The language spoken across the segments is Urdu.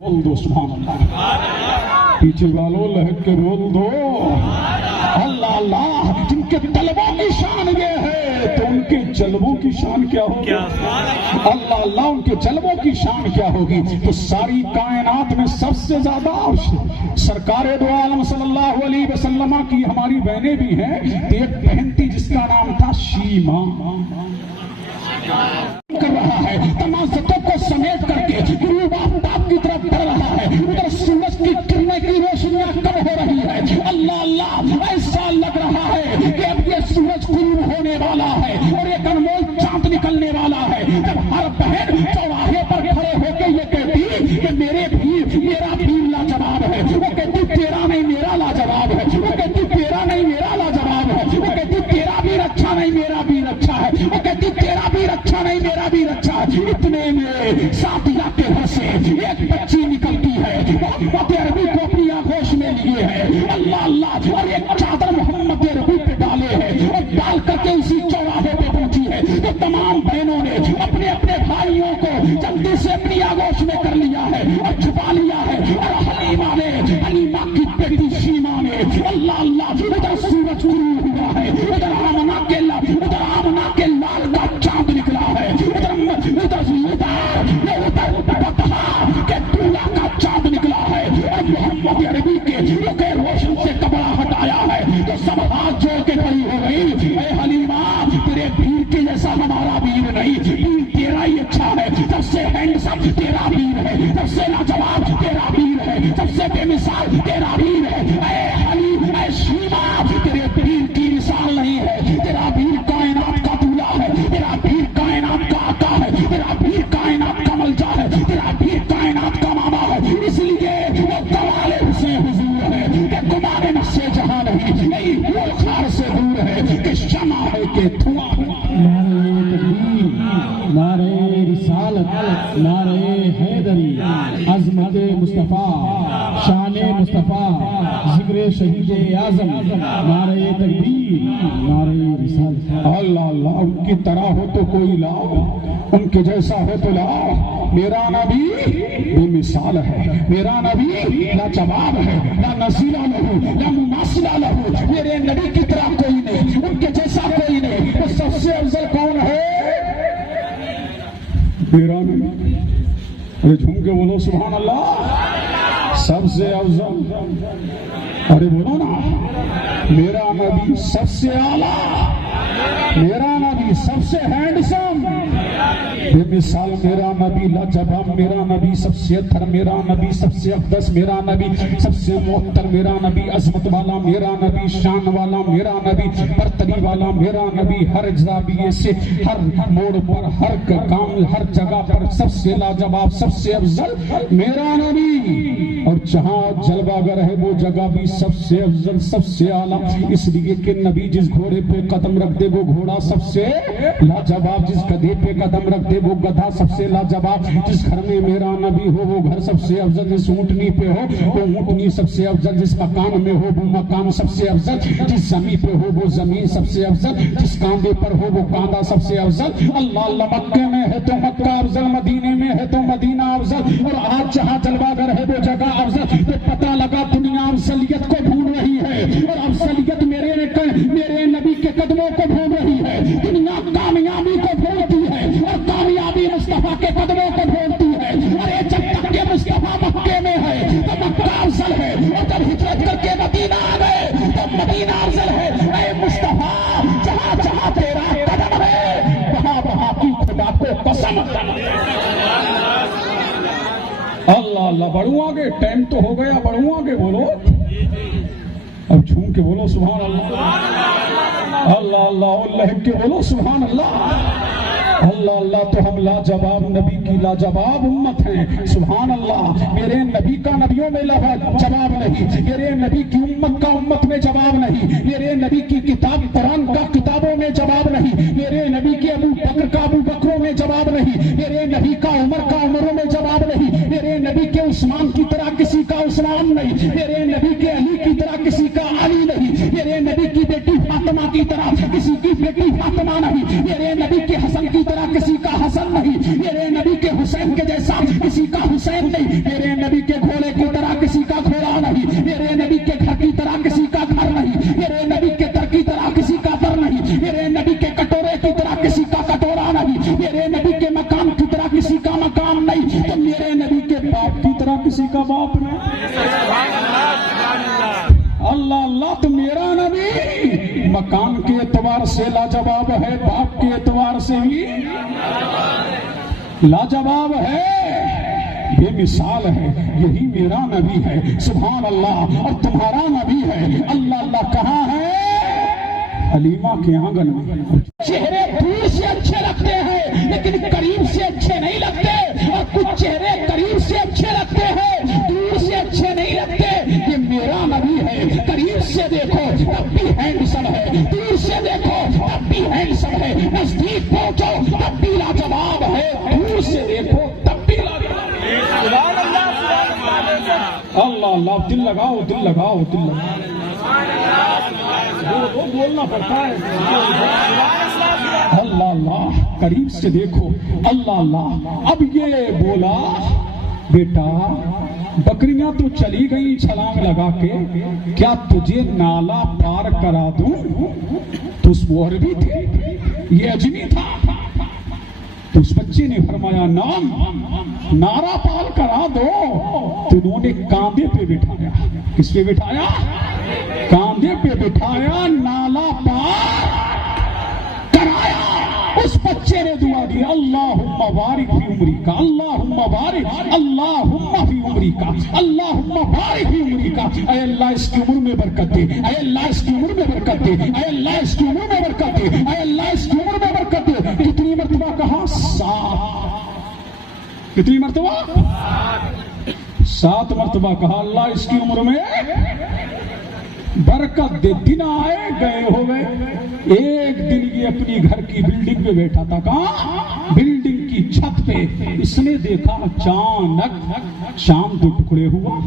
بول دو سبحان اللہ، پیچھے والوں لہک کے بول دو اللہ اللہ۔ جن کے طلبوں کی شان یہ ہے تو ان کے جلووں کی شان کیا ہوگی؟ اللہ اللہ، ان کے جلووں کی شان کیا ہوگی؟ تو ساری کائنات میں سب سے زیادہ سرکار دو عالم صلی اللہ علیہ وسلم کی ہماری بہنیں بھی ہیں، ایک بہن تھی جس کا نام تھا شیما، کر رہا ہے تمازتوں کو سمیٹ کر کے غروب آفتاب کی طرف بڑھ رہا ہے، ادھر سورج کی کرنیں کی روشنیاں کم ہو رہی ہے۔ اللہ اللہ، ایسا لگ رہا ہے کہ اب یہ سورج غروب ہونے والا ہے اور ایک انمول چاند نکلنے والا ہے۔ جب ہر بہن چوراہے پر کھڑے ہو کے یہ کہتی کہ میرا بھی لاجواب ہے، وہ کہتی تیرا نہیں میرا لاجواب ہے، وہ کہتی تیرا نہیں میرا لاجواب ہے، وہ کہتی تیرا بھی اچھا نہیں میرا بھی اچھا ہے، وہ کہتی تیرا بھی اچھا نہیں میرا بھی اچھا ہے۔ اتنے میں ساتھیہ کے گھر سے ایک بچی نکلتی ہے، محمد عربی کو اپنی آغوش میں لیے ہے، اللہ اللہ، اور ایک چادر محمد عربی پہ ڈالے ہیں اور ڈال کر کے اسی چوراہے پہ پہنچی ہے۔ تو تمام بہنوں نے اپنے اپنے بھائیوں کو جلدی سے اپنی آغوش میں کر لیا ہے اور چھپا لیا ہے، اور حلیمہ کی بیٹی شیما نے اللہ اللہ، ادھر سورج غروب ہوا ہے، ادھر آمنہ کے لال کا چاند نکلا ہے، کا چاند نکلا ہے، اور محمد عربی کے رخ روشن سے کپڑا ہٹایا ہے تو سب ہاتھ جوڑ کے کھڑی ہو گئی۔ اے حلیمہ، تیرے پیر کے جیسا ہمارا پیر نہیں، پیر تیرا ہی اچھا ہے، سب سے ہینڈسم تیرا پیر ہے، سب سے لاجواب تیرا پیر ہے، سب سے بے مثال تیرا پیر ہے۔ اے حلیم، اے شیما، تیرے پیر کی مثال نہیں ہے، تیرا پیر کائنات کا دولہا ہے، تیرا پیر کائنات کا آقا ہے، تیرا پیر کائنات کا ملجا ہے، تیرا پیر کائنات کا ماما ہے۔ اس لیے وہ کمال حسین حضور ہے کہ گمان نقش جہاں نہیں، وہ خار سے دور ہے کہ شمع ہے کہ دھواں۔ نعرہ تکبیر، نعرہ رسالت، نعرہ حیدری، عظمت مصطفیٰ، شان مصطفیٰ، ذکر شہید اعظم، نعرہ تکبیر، نعرہ رسالت۔ اللہ اللہ، ان کی طرح ہو تو کوئی لاؤ، ان کے جیسا ہو تو لاؤ۔ میرا نبی بے مثال ہے، میرا نبی لاجواب ہے، لا نظیر لہو لا مماثل لہو۔ میرے نبی کی طرح کوئی نہیں، ان کے جیسا کوئی نہیں۔ وہ سب سے افضل کون ہے؟ میرا نبی۔ ارے جھوم کے بولو سبحان اللہ۔ سب سے افضل، ارے بولو نا، میرا نبی سب سے اعلیٰ، میرا نبی سب سے ہینڈسم، بے مثال میرا نبی لاجواب، میرا نبی سب سے اتھر، میرا نبی سب سے اقدس، میرا نبی سب سے معطر، میرا نبی عظمت والا، میرا نبی شان والا، میرا نبی برتری والا، میرا نبی ہر زاویے سے، ہر موڑ پر، ہر کام، ہر جگہ پر سب سے لاجواب، سب سے افضل میرا نبی۔ اور جہاں جلوہ گر ہے وہ جگہ بھی سب سے افضل، سب سے اعلیٰ، اس لیے کہ نبی جس گھوڑے پہ قدم رکھ دے وہ گھوڑا سب سے لاجواب، جس گدھے پہ قدم رکھ دے وہ گدھا سب سے لاجواب، جس گھر میں میرا نبی ہو وہ گھر سب سے افضل، جس اونٹنی پہ ہو وہ اونٹنی سب سے افضل، جس مکان میں ہو وہ مکان سب سے افضل، جس زمین پہ ہو وہ زمین سب سے افضل، جس کاندھے پر ہو وہ کاندھا سب سے افضل۔ اللہ اللہ، مکے میں ہے تو مکہ افضل، مدینے میں ہے تو مدینہ افضل، اور آج جہاں جلوہ گر ہے وہ جگہ افضل۔ تو پتہ لگا دنیا افضلیت کو ڈھونڈ رہی ہے، اور افضلیت میرے نبی کے قدموں کو ڈھونڈ رہی ہے۔ دنیا کامیابی کو ڈھونڈتی ہے اور کامیابی مصطفیٰ کے قدموں کو ڈھونڈتی ہے۔ ارے جب تک کہ مصطفیٰ مکے میں ہے تو مکہ افضل ہے، اور جب ہجرت کر کے مدینہ آ گئے تو مدینہ افضل ہے۔ اے مصطفیٰ، جہاں جہاں تیرا قدم ہے وہاں وہاں کی خدا کو قسم۔ اللہ اللہ، بڑھوں آگے، ٹائم تو ہو گیا، بڑھوں آگے بولو، اب جھوم کے بولو سبحان اللہ، اللہ اللہ، اللہ کے بولو سبحان اللہ، اللہ اللہ۔ تو ہم لاجواب نبی کی لاجواب امت ہیں، سبحان اللہ۔ میرے نبی کا نبیوں میں جواب نہیں، میرے نبی کی امت کا امت میں جواب نہیں، میرے نبی کی کتاب قرآن کا کتابوں میں جواب نہیں، میرے نبی کے ابو بکر کا ابو بکروں میں جواب نہیں، میرے نبی کا عمر کا عمروں میں جواب نہیں، میرے نبی کے عثمان کی طرح کسی کا عثمان نہیں، میرے نبی کے علی کی طرح کسی کا علی نہیں، میرے نبی کی بیٹی فاطمہ فاطمہ کی طرح کسی کی بیٹی فاطمہ نہیں، میرے نبی کے حسن کی طرح کسی کا حسن نہیں، میرے نبی کے حسین کے جیسا کسی کا حسین نہیں، میرے نبی کے گھوڑے کی طرح کسی کا گھوڑا نہیں، میرے نبی کے گھر کی طرح کسی کا گھر نہیں، میرے نبی کے در کی طرح کسی کا در نہیں، میرے نبی کے کٹورے کی طرح کسی کا کٹورا نہیں، میرے نبی کے مکان کی طرح کسی کا مکان نہیں، تو میرے نبی کے باپ کی طرح کسی کا باپ نہیں۔ اللہ اللہ، تو میرا نبی مکان کے اعتبار سے لاجواب ہے، باپ کے اعتبار سے بھی لاجواب ہے، بے مثال ہے، یہی میرا نبی ہے، سبحان اللہ۔ اور تمہارا نبی ہے، اللہ اللہ، کہاں ہے؟ حلیمہ کے آنگن میں۔ چہرے دور سے اچھے لگتے ہیں لیکن قریب سے اچھے نہیں لگتے، اور کچھ چہرے قریب سے اچھے لگتے ہیں دور سے اچھے نہیں لگتے۔ یہ میرا نبی ہے، قریب سے دیکھو تب بھی ہینڈسم ہے، دور سے دیکھو تب بھی ہینڈسم ہے، نزدیک پہنچو تب بھی لاجواب ہے، دور سے دیکھو تب بھی لاجواب ہے۔ اللہ اللہ، دل لگاؤ دل لگاؤ دل لگاؤ، بولنا پڑتا ہے۔ اللہ اللہ، قریب سے دیکھو، اللہ اللہ۔ اب یہ بولا، بیٹا بکریاں تو چلی گئی چھلانگ لگا کے، کیا تجھے نالا پار کرا دوں؟ تو اس وہ عربی تھے، یہ اجمی تھا، تو اس بچے نے فرمایا نام، نارا پار کرا دو۔ تو انہوں نے کاندھے پہ بٹھایا، کس پہ بٹھایا؟ کاندھے پہ بٹھایا، نالا پار کرایا۔ اس بچے نے دعا دی، اللہم بارک فی عمری کا، اللہم بارک، اللہم فی عمری کا، اللہم بارک فی عمری کا۔ اے اللہ اس کی عمر میں برکت دے، اے اللہ اس کی عمر میں برکت دے، اے اللہ اس کی عمر میں برکت دے، اے اللہ اس کی عمر میں برکت دے۔ کتنی مرتبہ کہا؟ 7۔ کتنی مرتبہ؟ 7 مرتبہ کہا اللہ اس کی عمر میں برکت دے۔ دن آئے گئے ہو گئے، ایک دن یہ اپنی گھر کی بلڈنگ پہ بیٹھا تھا، کہاں؟ بلڈنگ کی چھت پہ۔ اس نے دیکھا اچانک شام 2 ٹکڑے ہوا،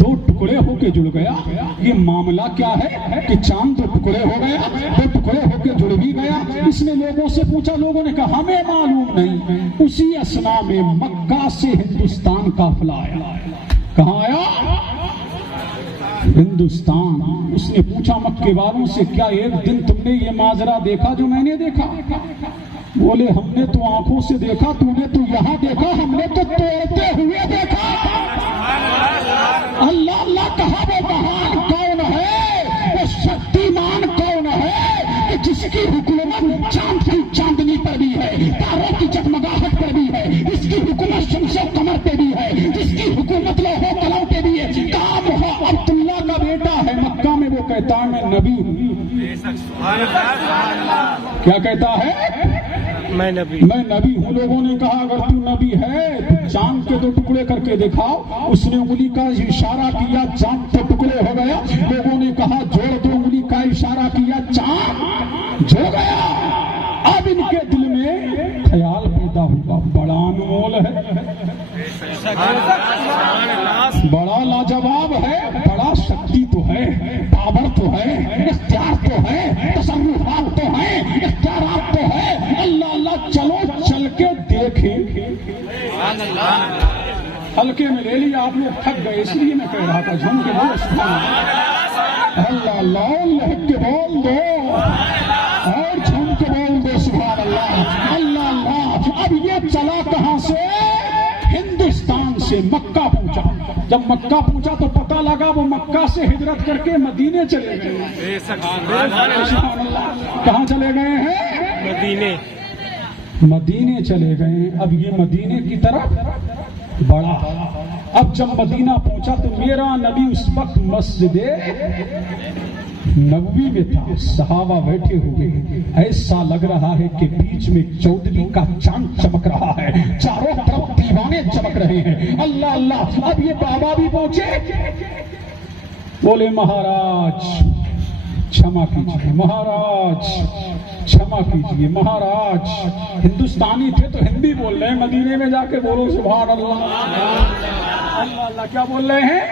2 ٹکڑے ہو کے جڑ گیا۔ یہ معاملہ کیا ہے کہ چاند 2 ٹکڑے ہو گیا، 2 ٹکڑے ہو کے جڑ بھی گیا۔ اس نے لوگوں سے پوچھا، لوگوں نے کہا ہمیں معلوم نہیں۔ اسی اسنا میں مکہ سے ہندوستان قافلہ آیا۔ کہاں آیا؟ ہندوستان۔ اس نے پوچھا مکے والوں سے، کیا ایک دن تم نے یہ ماجرا دیکھا جو میں نے دیکھا؟ بولے ہم نے تو آنکھوں سے دیکھا، تو نے تو یہاں دیکھا، ہم نے تو توڑتے ہوئے دیکھا۔ اللہ اللہ، کہا وہ مہان کون ہے، وہ شکتیمان کون ہے کہ جس کی حکومت چاند کی چاندنی پر بھی ہے، تاروں کی جگمگاہٹ پر بھی ہے، جس کی حکومت شمس و قمر پہ بھی ہے، جس کی حکومت لوح و قلم پہ بھی ہے۔ کہا وہ عبداللہ کا بیٹا ہے مکہ میں، وہ کہتا ہے میں نبی ہوں۔ کیا کہتا ہے؟ میں نبی ہوں۔ لوگوں نے کہا اگر تو نبی ہے تو چاند کے 2 ٹکڑے کر کے دکھاؤ۔ اس نے انگلی کا اشارہ کیا، چاند 2 ٹکڑے ہو گیا۔ لوگوں نے کہا جوڑ دو، انگلی کا اشارہ کیا، چاند جڑ گیا۔ اب ان کے دل میں خیال پیدا ہوا، بڑا انمول ہے، بڑا لاجواب ہے، بڑا شکتی تو ہے، پاور تو ہے، اختیار تو ہے، تصرفات تو ہیں، اختیارات تو ہے۔ اللہ اللہ، چلو چل کے دیکھیں۔ ہلکے میں لے لیا، آپ لوگ تھک گئے اس لیے میں کہہ رہا تھا، جھوم کے بولو سبحان اللہ۔ اللہ اللہ، لہک کے بول دو اور جھوم کے بول دو سبحان اللہ۔ اللہ اللہ، اب یہ چلا کہاں سے؟ ہندوستان سے مکہ پہنچا۔ جب مکہ پہنچا تو پتہ لگا وہ مکہ سے ہجرت کر کے مدینے چلے گئے۔ سبحان اللہ، کہاں چلے گئے ہیں؟ مدینے چلے گئے۔ اب یہ مدینے کی طرف بڑا۔ اب جب مدینہ پہنچا تو میرا نبی اس وقت مسجد نبوی میں تھا، صحابہ بیٹھے ہوئے، ایسا لگ رہا ہے کہ بیچ میں 14ویں کا چاند چمک رہا ہے، چاروں طرف دیوانے چمک رہے ہیں۔ اللہ اللہ، اب یہ بابا بھی پہنچے، بولے مہاراج چھما کیجیے، مہاراج چھما کیجیے، مہاراج۔ ہندوستانی تھے تو ہندی بول رہے ہیں، مدینے میں جا کے بولو سبحان اللہ۔ اللہ اللہ، کیا بول رہے ہیں؟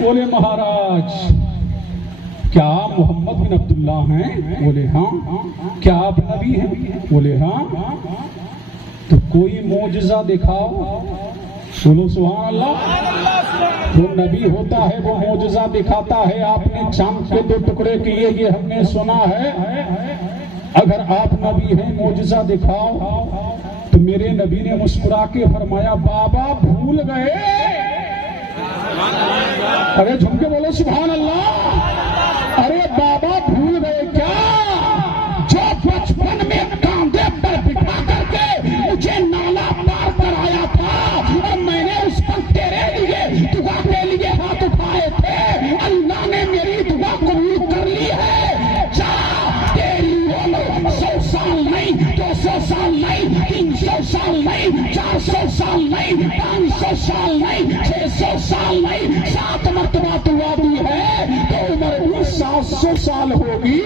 بولے مہاراج کیا آپ محمد بن عبداللہ ہیں؟ بولے ہاں۔ کیا آپ نبی ہیں؟ بولے ہاں۔ تو کوئی معجزہ دکھاؤ۔ بولو سبحان اللہ۔ جو نبی ہوتا ہے وہ معجزہ دکھاتا ہے۔ آپ نے چاند کے 2 ٹکڑے کیے، یہ ہم نے سنا ہے۔ اگر آپ نبی ہیں معجزہ دکھاؤ۔ تو میرے نبی نے مسکرا کے فرمایا بابا بھول گئے؟ ارے جھم کے بولو سبحان اللہ۔ ارے بابا بھول گئے کیا؟ جو بچپن میں کاندھے پر بٹھا کر کے مجھے نالا پار کرایا تھا اور میں نے اس پر تیرے لیے دعا کے لیے ہاتھ اٹھائے تھے، اللہ نے میری دعا قبول کر لی ہے۔ جا تیری 100 سال نہیں، 200 سال نہیں، 300 سال نہیں، 400 سال نہیں، 500 سال نہیں، 600 سال نہیں، 7 مرتبہ دعا دی ہے تو عمر بھی 700 سال ہوگی،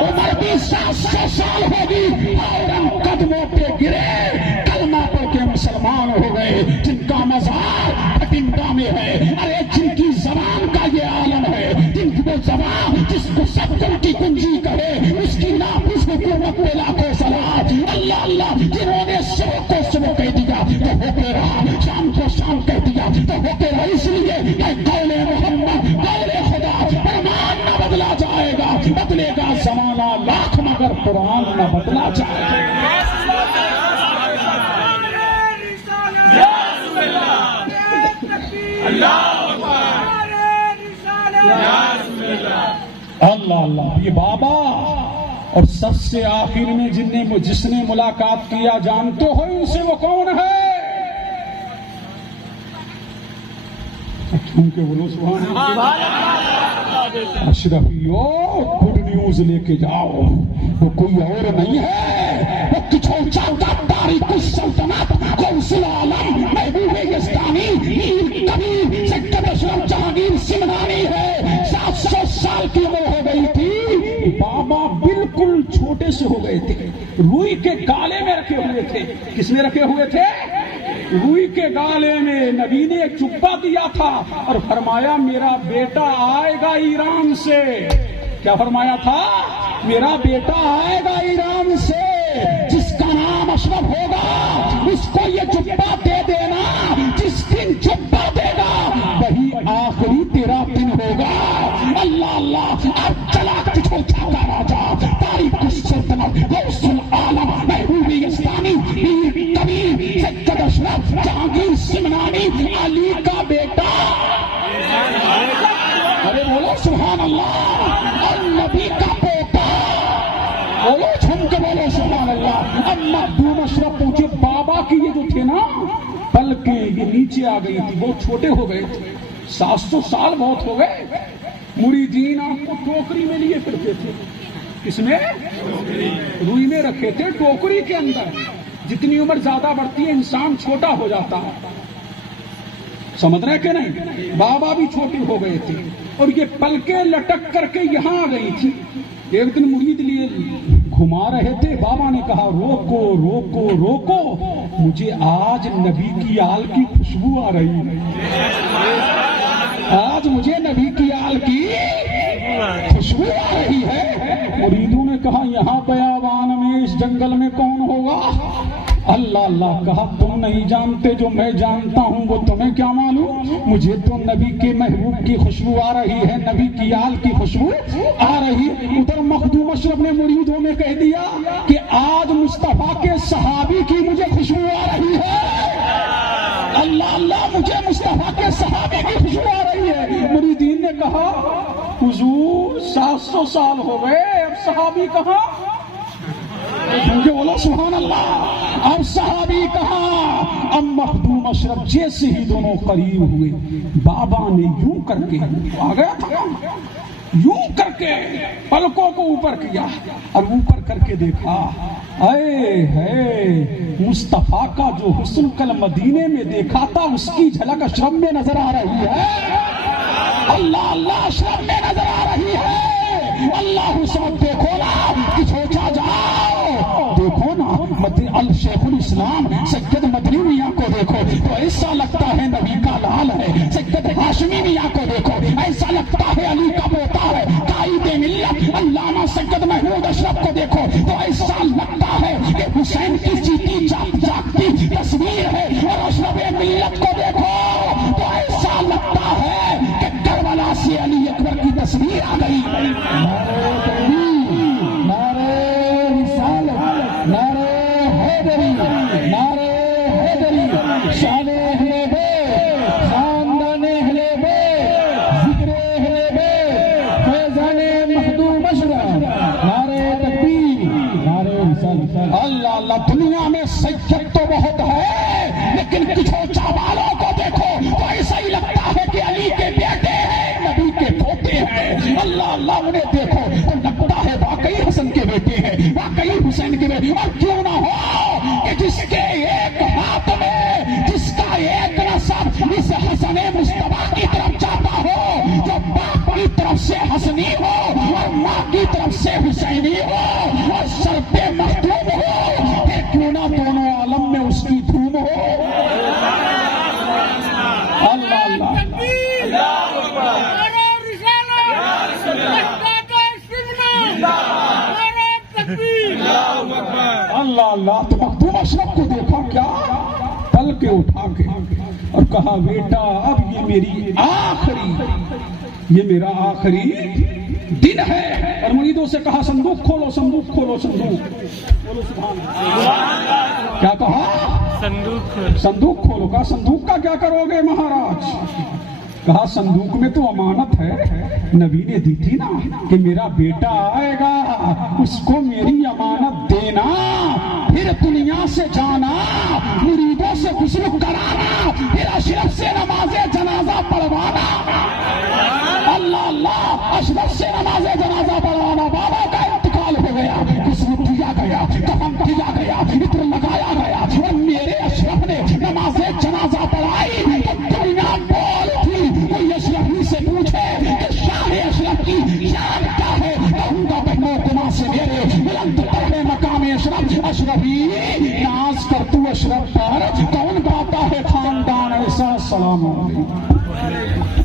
عمر بھی 700 سال ہوگی۔ فوراً قدموں پہ گرے، کلمہ پڑھ کے مسلمان ہو گئے، جن کا مزار بھٹنڈا میں ہے، ارے جن کی زبان کا یہ عالم ہے، جن کی وہ زبان جس کو سب دل کی کنجی کہے، اس کی نافذ حکومت پہ لاکھوں صلوات، اللہ اللہ، جنہوں نے صبح کو صبح کہہ دیا تو ہوتے رہا، شام کو شام کہہ دیا تو ہوتے رہا، اس لیے کہ قول محمد قول خدا، فرمان نہ بدلا جائے گا، بدلے گا زمانہ لاکھ مگر قرآن نہ بدلا جائے گا۔ اللہ اللہ۔ یہ بابا اور سب سے آخر میں جس نے ملاقات کیا جانتے ہو ان سے وہ کون ہے؟ کیونکہ بولو سبحان اللہ۔ اشرفیو گڈ نیوز لے کے جاؤ، وہ کوئی اور نہیں ہے، وہ کچھ چاہتا تاریخ السلطنت غوث العالم محبوب یزدانی میر کبیر سید اشرف جہانگیر سمنانی ہے۔ 700 سال کی عمر ہو گئی تھی، بابا بالکل چھوٹے سے ہو گئے تھے، روئی کے گالے میں رکھے ہوئے تھے۔ کس میں رکھے ہوئے تھے؟ روئی کے گالے میں۔ نبی نے ایک چپا دیا تھا اور فرمایا میرا بیٹا آئے گا ایران سے۔ کیا فرمایا تھا؟ میرا بیٹا آئے گا ایران سے، جس کا نام اشرف ہوگا اس کو یہ چپا دے دینا، جس دن چپا دے گا وہی آخری تیرا دن ہوگا۔ اللہ اللہ۔ اب چلا کچھ چھوٹا راجا تاریخ السلطنت غوث العالم محبوب یزدانی میر کبیر سید اشرف جہانگیر سمنانی علی کا بیٹا۔ ارے بولو سبحان اللہ۔ اور نبی کا بیٹا، بولو جھم کے بولو سبحان اللہ۔ اب مخدوم اشرف پوچھے بابا کی یہ جو تھے نا پلکیں یہ نیچے آ گئی تھی، بہت چھوٹے ہو گئے تھے، 700 سال بہت ہو گئے۔ مریدین آپ کو ٹوکری میں لیے پھرتے تھے، کس میں؟ روئی میں رکھے تھے، ٹوکری کے اندر۔ جتنی عمر زیادہ بڑھتی ہے انسان چھوٹا ہو جاتا ہے، سمجھ رہے کہ نہیں؟ بابا بھی چھوٹے ہو گئے تھے اور یہ پلکیں لٹک کر کے یہاں آ گئی تھی۔ ایک دن مرید لیے گھما رہے تھے، بابا نے کہا روکو روکو روکو، مجھے آج نبی کی آل کی خوشبو آ رہی ہے، آج مجھے نبی کی آل کی خوشبو آ رہی ہے۔ مریدوں نے کہا یہاں بیابان میں اس جنگل میں کون ہوگا؟ اللہ اللہ کہا تم نہیں جانتے جو میں جانتا ہوں وہ تمہیں کیا معلوم؟ مجھے تو نبی کے محبوب کی خوشبو آ رہی ہے، نبی کی آل کی خوشبو آ رہی ہے۔ ادھر مخدوم اشرف نے مریدوں میں کہہ دیا کہ آج مصطفیٰ کے صحابی کی مجھے خوشبو آ رہی ہے۔ اللہ اللہ، مجھے مصطفیٰ کے صحابی کی خوشبو آ رہی ہے۔ مریدین نے کہا حضور 700 سال ہو گئے، اب صحابی کہاں؟ مجھے بولو سبحان اللہ۔ اب صحابی کہاں؟ اب مخدوم اشرف جیسے ہی دونوں قریب ہوئے بابا نے یوں کر کے آ گیا تھا، یوں کر کے پلکوں کو اوپر کیا اور اوپر کر کے دیکھا، اے ہے مصطفیٰ کا جو حسن کل مدینے میں دیکھا تھا اس کی جھلک اشرف میں نظر آ رہی ہے۔ اللہ اللہ، اشرف میں نظر آ رہی ہے۔ اللہ حسن دیکھو نا، کچھ ہوتا جاؤ، دیکھو نا الشیخ الاسلام سید مدنی میاں کو دیکھو تو ایسا لگتا ہے نبی کا لال ہے، سید ہاشمی میاں کو دیکھو ایسا ایسا لگتا ہے علی کا پوتا ہے. قائد ملت علامہ سید محمود اشرف کو دیکھو تو ایسا لگتا ہے کہ حسین کی جیتی جاگتی تصویر ہے, اور اشرف ملت کو دیکھو تو ایسا لگتا ہے کہ کربلا سے علی اکبر کی تصویر آ گئی. نعرہ رسالت, نعرہ حیدری, نعرہ حیدری, شان اہل بیت, خاندان اہل بیت, ذکر اہل بیت, فیضان مخدوم اشرف, نعرہ تکبیر, نعرہ رسالت. اللہ اللہ, دنیا میں سید تو بہت ہے لیکن کچھ چاوالوں کو دیکھو تو ایسا ہی لگتا ہے کہ علی کے بیٹے ہیں, نبی کے پوتے ہیں. اللہ اللہ, انہیں دیکھو تو لگتا ہے واقعی حسن کے بیٹے ہیں, واقعی حسین کے بیٹے. اور کیوں نہ ہو کہ جس کے ایک ہاتھ میں جس کا ایک نسب اس حسن مصطفیٰ کی طرف جاتا ہو, جو باپ کی طرف سے حسنی ہو اور ماں کی طرف سے حسینی ہو اور سر پہ مختوم ہو, کیوں نہ دونوں عالم میں اس کی دھوم ہو. اللہ اللہ, اللہ اللہ. تو مخدوم اشرف کو دیکھا کیا, پل کے اٹھا کے اور کہا بیٹا اب یہ میرا آخری دن ہے. اور مریدوں سے کہا صندوق کھولو, صندوق کھولو, صندوق کھولو. سبحان اللہ. کیا کہا؟ صندوق کھولو. کہا صندوق کا کیا کرو گے مہاراج؟ کہا صندوق میں تو امانت ہے, نبی نے دی تھی نا کہ میرا بیٹا آئے گا, اس کو میری امانت دینا, پھر دنیا سے جانا, مریدوں سے غسل کرانا, پھر اشرف سے نماز جنازہ پڑھوانا. اللہ اللہ, اشرف سے نماز جنازہ پڑھوانا. بابا کا انتقال ہو گیا, غسل دیا گیا, کفن دیا گیا, عطر لگایا گیا, اور میرے اشرف نے نماز جنازہ پڑھائی تو دنیا بول تھی. کوئی اشرفی سے پوچھے کہ شاہ اشرف کی شان کیا ہے, کہوں گا بہنوں گناہ سے میرے بلند پڑے مقام اشرف. اشرفی ناز کر تو اشرف پر, کون گاتا ہے خاندان ایسا. السلام علیکم.